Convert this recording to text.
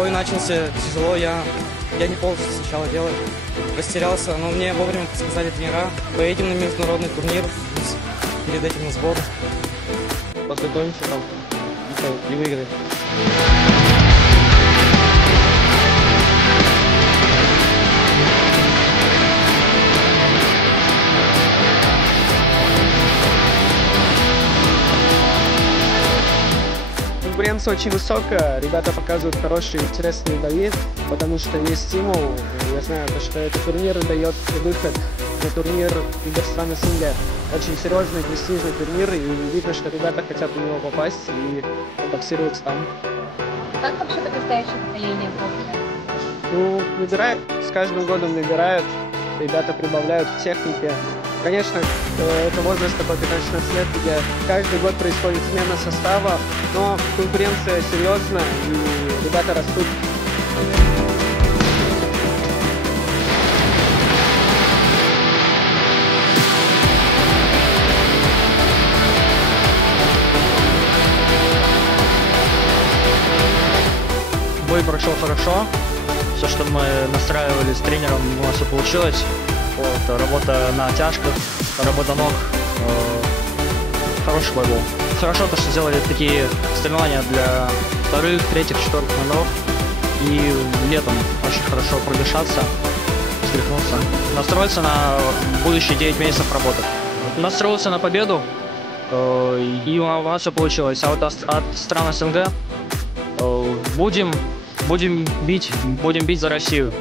Бой начался тяжело, я не полностью сначала делал, растерялся, но мне вовремя сказали тренера, поедем на международный турнир, перед этим на сбор, подготовимся там и выиграем. Конкуренция очень высокая, ребята показывают хорошие, интересные бои, потому что есть стимул. Я знаю, что этот турнир дает выход на турнир игр стран СНГ. Очень серьезный, престижный турнир, и видно, что ребята хотят в него попасть и боксировать там. Как вообще подрастающее поколение бокса? Ну, набирают, с каждым годом набирают, ребята прибавляют в технике. Конечно, это возраст такой 15-16 лет, где каждый год происходит смена состава, но конкуренция серьезная, и ребята растут. Бой прошел хорошо. Все, что мы настраивали с тренером, у нас все получилось. Вот, работа на тяжках, работа ног. Хороший бой был. Хорошо то, что сделали такие соревнования для вторых, третьих, четвертых номеров. И летом очень хорошо продышаться, встряхнуться. Настроиться на будущие 9 месяцев работы. Настроился на победу, и у нас все получилось. А вот от стран СНГ будем бить за Россию.